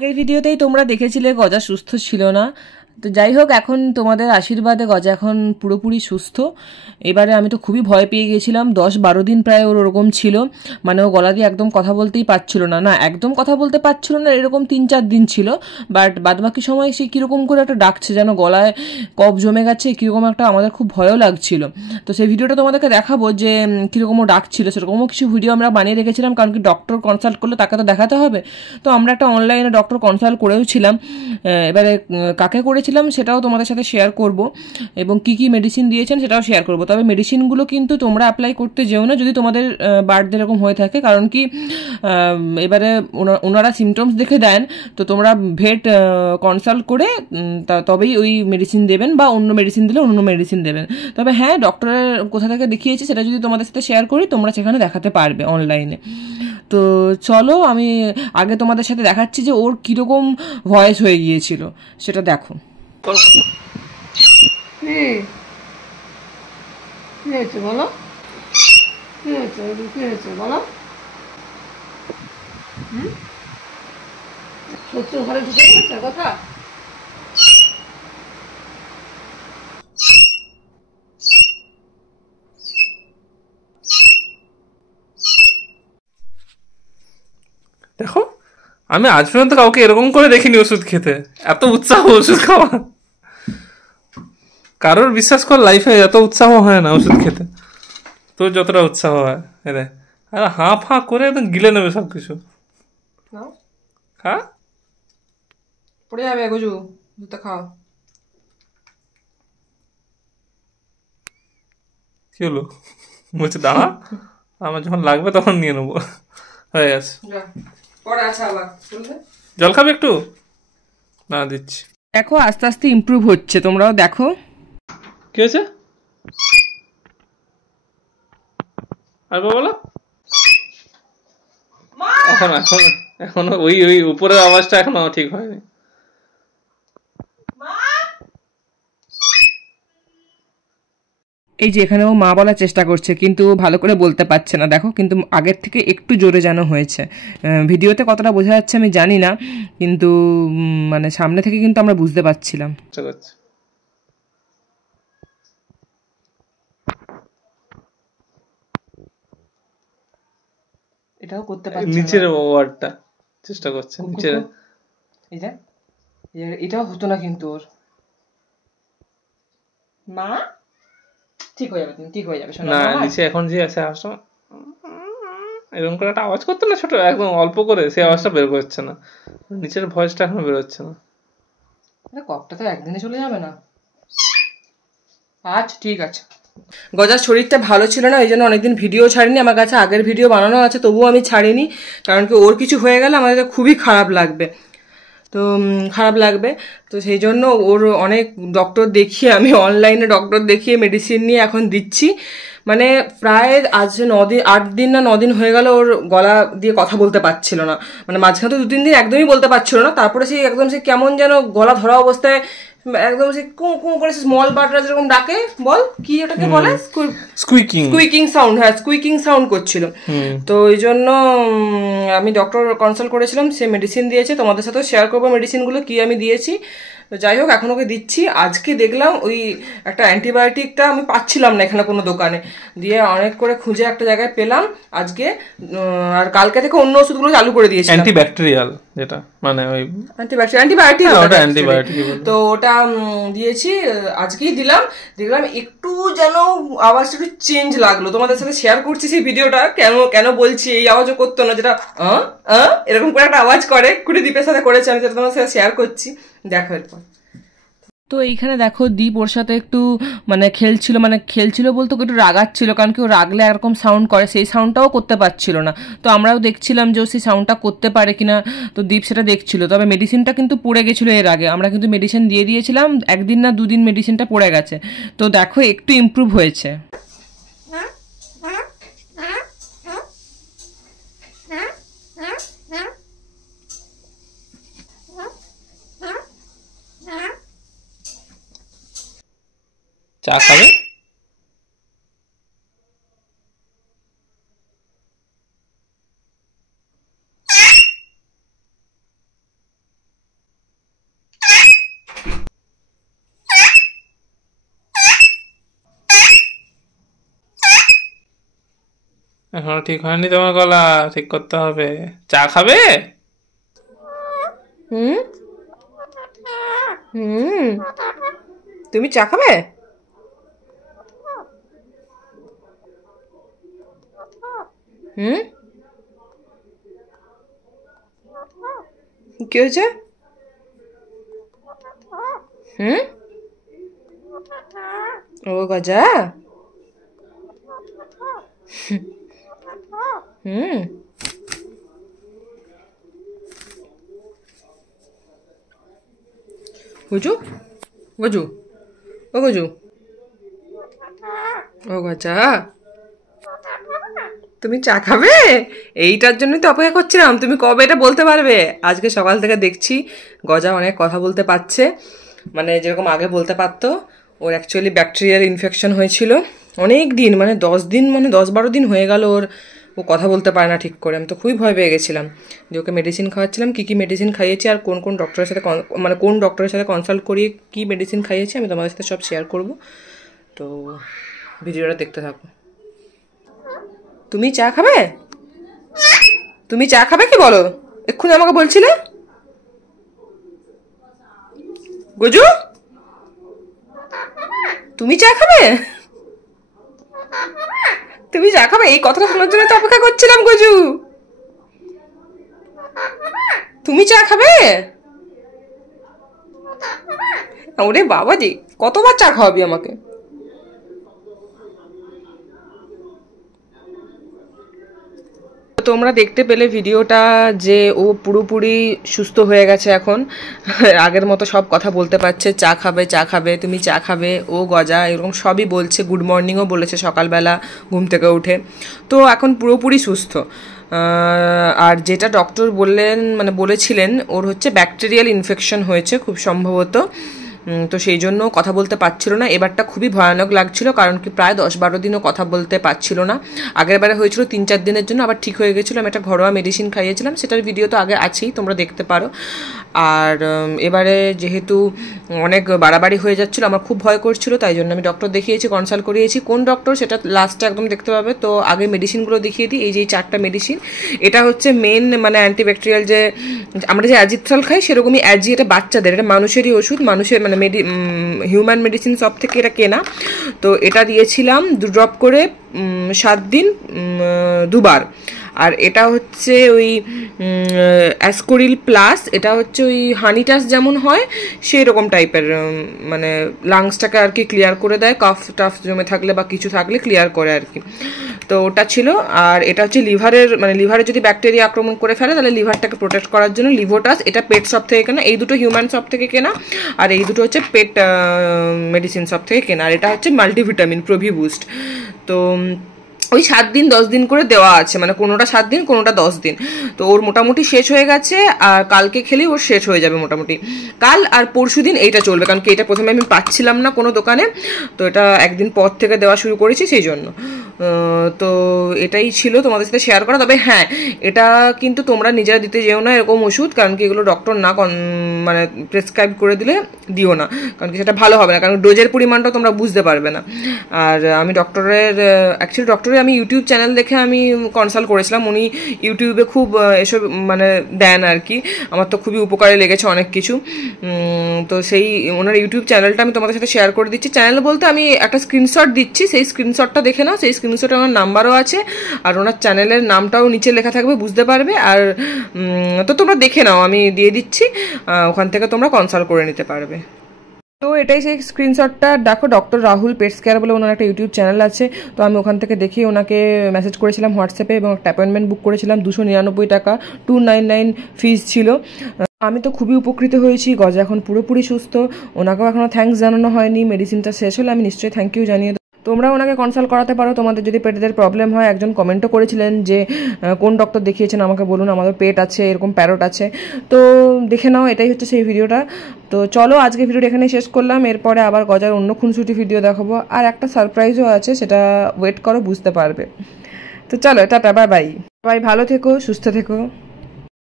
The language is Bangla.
আগের ভিডিওতেই তোমরা দেখেছিলে গজা সুস্থ ছিল না। তো যাই হোক, এখন তোমাদের আশীর্বাদে গজা এখন পুরোপুরি সুস্থ। এবারে আমি তো খুবই ভয় পেয়ে গিয়েছিলাম। 10-12 দিন প্রায় ওর ওরকম ছিল, মানে ও গলা দিয়ে একদম কথা বলতেই পারছিল না, না একদম কথা বলতে পারছিল না, এরকম 3-4 দিন ছিল। বাট বাদবাকি সময় সে কীরকম করে একটা ডাকছে, যেন গলায় কফ জমে গেছে, কীরকম একটা আমাদের খুব ভয়ও লাগছিল। তো সেই ভিডিওটা তোমাদেরকে দেখাবো যে কীরকম ও ডাকছিল, সেরকমও কিছু ভিডিও আমরা বানিয়ে রেখেছিলাম, কারণ কি ডক্টর কনসাল্ট করলে তাকে তো দেখাতে হবে। তো আমরা একটা অনলাইনে ডক্টর কনসাল্ট করেও ছিলাম। এবারে কাকে করেছিলাম সেটাও তোমাদের সাথে শেয়ার করব, এবং কি কি মেডিসিন দিয়েছেন সেটাও শেয়ার করব। তবে মেডিসিনগুলো কিন্তু তোমরা অ্যাপ্লাই করতে যেও না যদি তোমাদের বার্থডে এরকম হয়ে থাকে, কারণ কি এবারে ওনারা সিমটমস দেখে দেন, তো তোমরা ভেট কনসাল্ট করে তবেই ওই মেডিসিন দেবেন, বা অন্য মেডিসিন দিলে অন্য মেডিসিন দেবেন। তবে হ্যাঁ, ডক্টরের কোথা থেকে দেখিয়েছি সেটা যদি তোমাদের সাথে শেয়ার করি, তোমরা সেখানে দেখাতে পারবে অনলাইনে। তো চলো, আমি আগে তোমাদের সাথে দেখাচ্ছি যে ওর কীরকম ভয়েস হয়ে গিয়েছিল, সেটা দেখো। কি হয়েছে বলো, কি হয়েছে, কি হয়েছে বলো। শত্রু ঘরে ঢুকে গেছে কথা। দেখো, আমি আজ পর্যন্ত কাউকে এরকম করে দেখিনি ওষুধ খেতে, এত উৎসাহ ওষুধ খাওয়া। কারোর বিশ্বাস কর লাইফে এত উৎসাহ হয় না ওষুধ খেতে, তোর যতটা উৎসাহ হয়। এরে আর হাঁ ফাঁ করে একদম গিলে নেবে সব কিছু। খা, পড়ে যাবে গজু, দুটো খাও। কি হলো? বলছে দাঁড়া, আমার যখন লাগবে তখন নিয়ে নেবো। হয়ে গেছে, পরে আছে আবার। জল খাবি একটু? না দিচ্ছি। দেখো আস্তে আস্তে ইমপ্রুভ হচ্ছে, তোমরাও দেখো। কি হয়েছে আর বলো। এখন এখন এখনো ওই ওই উপরের আওয়াজটা এখনো ঠিক হয়নি। এই যে এখানে ও মা বলার চেষ্টা করছে, কিন্তু ভালো করে বলতে পারছে না, দেখো। কিন্তু আগের থেকে একটু জোরে যেন হয়েছে। ভিডিওতে কতটা বোঝা যাচ্ছে আমি জানি না, কিন্তু মানে সামনে থেকে কিন্তু আমরা বুঝতে পারছিলাম। এটাও করতে পারছে নিচের ওয়ার্ডটা চেষ্টা করছে, নিচের। এই যে এটাও হতো না কিন্তু ওর। মা ঠিক হয়ে যাবে, তুমি ঠিক হয়ে যাবে। না, নিচে এখন যে আছে আওয়াজটা এরকম করে একটা আওয়াজ করতো না ছোট, একদম অল্প করে, সেই আওয়াজটা বের করছে না। নিচের ভয়েসটা এখনো বের হচ্ছে না। কপটা তো একদিনে চলে যাবে না। আচ্ছা ঠিক আছে। গজার শরীরটা ভালো ছিল না, এই জন্য অনেকদিন ভিডিও ছাড়িনি। আমার কাছে আগের ভিডিও বানানো আছে, তবুও আমি ছাড়িনি, কারণ কি ওর কিছু হয়ে গেলে আমাদের খুবই খারাপ লাগবে। তো খারাপ লাগবে, তো সেই জন্য ওর অনেক ডক্টর দেখিয়ে, আমি অনলাইনে ডক্টর দেখিয়ে মেডিসিন নিয়ে এখন দিচ্ছি। মানে প্রায় আজ 9 দিন, 8 দিন না 9 দিন হয়ে গেল ওর গলা দিয়ে কথা বলতে পারছিল না। মানে মাঝখানে তো 2-3 দিন একদমই বলতে পারছিল না, তারপরে সেই একদম সে কেমন যেন গলা ধরা অবস্থায় একদম সে কু কু করে স্মল বার্ডরা যেরকম ডাকে, বল কি ওটাকে বলে, স্কুইকিং স্কুইকিং সাউন্ড, হ্যাঁ স্কুইকিং সাউন্ড করছিল। তো এই জন্য আমি ডক্টর কনসাল্ট করেছিলাম, সে মেডিসিন দিয়েছে, তোমাদের সাথেও শেয়ার করবো মেডিসিনগুলো কি আমি দিয়েছি। তো যাই হোক, এখন ওকে দিচ্ছি। আজকে দেখলাম ওই একটা অ্যান্টিবায়োটিকটা আমি পাচ্ছিলাম না এখানে কোনো দোকানে, দিয়ে অনেক করে খুঁজে একটা জায়গায় পেলাম আজকে। আর কালকে থেকে অন্য ওষুধগুলো চালু করে দিয়েছি, অ্যান্টিব্যাকটেরিয়াল, যেটা মানে ওই অ্যান্টিবায়োটিক। তো তো ওটা দিয়েছি, আজকেই দিলাম। দেখলাম একটু যেন আওয়াজটা একটু চেঞ্জ লাগলো, তোমাদের সাথে শেয়ার করছি সেই ভিডিওটা। কেন কেন বলছি, এই আওয়াজও করতো না, যেটা এরকম করে একটা আওয়াজ করে, কুড়ি দ্বীপের সাথে করেছে, আমি যেটা তোমার সাথে শেয়ার করছি, দেখো এরপর। তো এইখানে দেখো দীপ ওর সাথে একটু মানে খেলছিল বলতে একটু রাগাচ্ছিল, কারণ কি ও রাগলে একরকম সাউন্ড করে, সেই সাউন্ডটাও করতে পারছিল না। তো আমরাও দেখছিলাম যে ও সেই সাউন্ডটা করতে পারে কিনা, তো দীপ সেটা দেখছিল। তবে মেডিসিনটা কিন্তু পড়ে গেছিলো এর আগে, আমরা কিন্তু মেডিসিন দিয়ে দিয়েছিলাম, 1 দিন না 2 দিন মেডিসিনটা পড়ে গেছে। তো দেখো একটু ইমপ্রুভ হয়েছে। চা খাবে? এখনো ঠিক হয়নি তোমার গলা, ঠিক করতে হবে। চা খাবে? হুম হুম তুমি চা খাবে? হুম কি হয়েছে? হুম ও গজা। হুম গজু গজু ও গজু ও গজা, তুমি চা খাবে? এইটার জন্যই তো অপেক্ষা করছিলাম, তুমি কবে এটা বলতে পারবে। আজকে সকাল থেকে দেখছি গজা অনেক কথা বলতে পারছে, মানে যেরকম আগে বলতে পারতো। ওর অ্যাকচুয়ালি ব্যাকটেরিয়াল ইনফেকশন হয়েছিল অনেক দিন, মানে 10 দিন, মানে 10-12 দিন হয়ে গেল ওর, ও কথা বলতে পারে না ঠিক করে। আমি তো খুবই ভয় পেয়ে গেছিলাম যে ওকে মেডিসিন খাওয়াচ্ছিলাম, কী কী মেডিসিন খাইয়েছি আর কোন কোন ডক্টরের সাথে মানে কোন ডক্টরের সাথে কনসাল্ট করিয়ে কী মেডিসিন খাইয়েছি আমি তোমাদের সাথে সব শেয়ার করব। তো ভিডিওটা দেখতে থাকো। তুমি চা খাবে? তুমি চা খাবে কি বলো? এক্ষুনি আমাকে বলছিলে গজু তুমি চা খাবে? তুমি চা খাবে? এই কথাটা শোনার জন্য তো অপেক্ষা করছিলাম গজু। তুমি চা খাবে? ওরে বাবাজি, কতবার চা খাওয়াবি আমাকে? তোমরা দেখতে পেলে ভিডিওটা যে ও পুরোপুরি সুস্থ হয়ে গেছে এখন, আগের মতো সব কথা বলতে পারছে। চা খাবে, চা খাবে, তুমি চা খাবে, ও গজা এরকম সবই বলছে। গুড মর্নিংও বলেছে সকালবেলা ঘুম থেকে উঠে। তো এখন পুরোপুরি সুস্থ। আর যেটা ডক্টর বললেন, মানে বলেছিলেন, ওর হচ্ছে ব্যাকটেরিয়াল ইনফেকশন হয়েছে খুব সম্ভবত। তো সেই জন্য কথা বলতে পারছিল না। এবারটা খুবই ভয়ানক লাগছিল, কারণ কি প্রায় 10-12 দিনও কথা বলতে পারছিল না। আগের বারে হয়েছিল 3-4 দিনের জন্য, আবার ঠিক হয়ে গেছিলো। আমি একটা ঘরোয়া মেডিসিন খাইয়েছিলাম, সেটার ভিডিও তো আগে আছেই, তোমরা দেখতে পারো। আর এবারে যেহেতু অনেক বাড়াবাড়ি হয়ে যাচ্ছিলো, আমার খুব ভয় করছিল, তাই জন্য আমি ডক্টর দেখিয়েছি, কনসাল্ট করিয়েছি। কোন ডক্টর সেটা লাস্টে একদম দেখতে পাবে। তো আগে মেডিসিনগুলো দেখিয়ে দিই। এই যে 4টা মেডিসিন, এটা হচ্ছে মেন, মানে অ্যান্টিব্যাকটেরিয়াল। যে আমরা যে অ্যাজিথ্রল খাই সেরকমই অ্যাজি, এটা বাচ্চাদের, এটা মানুষেরই ওষুধ, মানুষের মানে হিউম্যান মেডিসিন সব থেকে এটা কেনা। তো এটা দিয়েছিলাম 2 ড্রপ করে 7 দিন 2বার। আর এটা হচ্ছে ওই অ্যাসকোরিল প্লাস, এটা হচ্ছে ওই হানিটাস যেমন হয় সেই রকম টাইপের, মানে লাংসটাকে আর কি ক্লিয়ার করে দেয়, কাফ টাফ জমে থাকলে বা কিছু থাকলে ক্লিয়ার করে আর কি। তো ওটা ছিল। আর এটা হচ্ছে লিভারের, মানে লিভারে যদি ব্যাকটেরিয়া আক্রমণ করে ফেলে তাহলে লিভারটাকে প্রোটেক্ট করার জন্য লিভোটাস, এটা পেট শপ থেকে কেনা। এই দুটো হিউম্যান শপ থেকে কেনা, আর এই দুটো হচ্ছে পেট মেডিসিন শপ থেকে কেনা। আর এটা হচ্ছে মাল্টিভিটামিন প্রোভি বুস্ট। তো ওই 7 দিন 10 দিন করে দেওয়া আছে, মানে কোনোটা 7 দিন কোনোটা 10 দিন। তো ওর মোটামুটি শেষ হয়ে গেছে, আর কালকে খেলেই ওর শেষ হয়ে যাবে মোটামুটি। কাল আর পরশু দিন এইটা চলবে, কারণ কি এটা প্রথমে আমি পাচ্ছিলাম না কোনো দোকানে, তো এটা একদিন পর থেকে দেওয়া শুরু করেছি সেই জন্য। তো এটাই ছিল তোমাদের সাথে শেয়ার করা। তবে হ্যাঁ, এটা কিন্তু তোমরা নিজেরা দিতে যেও না এরকম ওষুধ, কারণ কি এগুলো ডক্টর না মানে প্রেসক্রাইব করে দিলে দিও না, কারণ কি সেটা ভালো হবে না, কারণ ডোজের পরিমাণটাও তোমরা বুঝতে পারবে না। আর আমি ডক্টরের আমি ইউটিউব চ্যানেল দেখে আমি কনসাল্ট করেছিলাম। উনি ইউটিউবে খুব এসব মানে দেন আর কি, আমার তো খুবই উপকারে লেগেছে অনেক কিছু। তো সেই ওনার ইউটিউব চ্যানেলটা আমি তোমাদের সাথে শেয়ার করে দিচ্ছি। চ্যানেল বলতে আমি একটা স্ক্রিনশট দিচ্ছি, সেই স্ক্রিনশটটা দেখে নাও। সেই স্ক্রিনশটে আমার নাম্বারও আছে, আর ওনার চ্যানেলের নামটাও নিচে লেখা থাকবে, বুঝতে পারবে। আর তো তোমরা দেখে নাও, আমি দিয়ে দিচ্ছি, ওখান থেকে তোমরা কনসাল্ট করে নিতে পারবে। তো এটাই সেই স্ক্রিনশটটা দেখো, ডক্টর রাহুল পেটস কেয়ার বলে ওনার একটা ইউটিউব চ্যানেল আছে। তো আমি ওখান থেকে দেখি ওনাকে মেসেজ করেছিলাম হোয়াটসঅ্যাপে, এবং একটা অ্যাপয়েন্টমেন্ট বুক করেছিলাম। 299 টাকা, 299 ফিস ছিল। আমি তো খুবই উপকৃত হয়েছি। গজা এখন পুরোপুরি সুস্থ, ওনাকেও এখনও থ্যাঙ্কস জানানো হয়নি। মেডিসিনটা শেষ হলে আমি নিশ্চয়ই থ্যাংক ইউ জানিয়ে। তোমরা ওনাকে কনসাল্ট করাতে পারো তোমাদের যদি পেটের প্রবলেম হয়। একজন কমেন্টও করেছিলেন যে কোন ডক্টর দেখিয়েছেন আমাকে বলুন, আমাদের পেট আছে, এরকম প্যারট আছে। তো দেখে নাও, এটাই হচ্ছে সেই ভিডিওটা। তো চলো আজকে ভিডিওটা এখানে শেষ করলাম। এরপরে আবার গজার অন্য খুনসুটি ভিডিও দেখাবো, আর একটা সারপ্রাইজও আছে, সেটা ওয়েট করো, বুঝতে পারবে। তো চলো, টাটা, বাই বাই। সবাই ভালো থেকো, সুস্থ থেকো।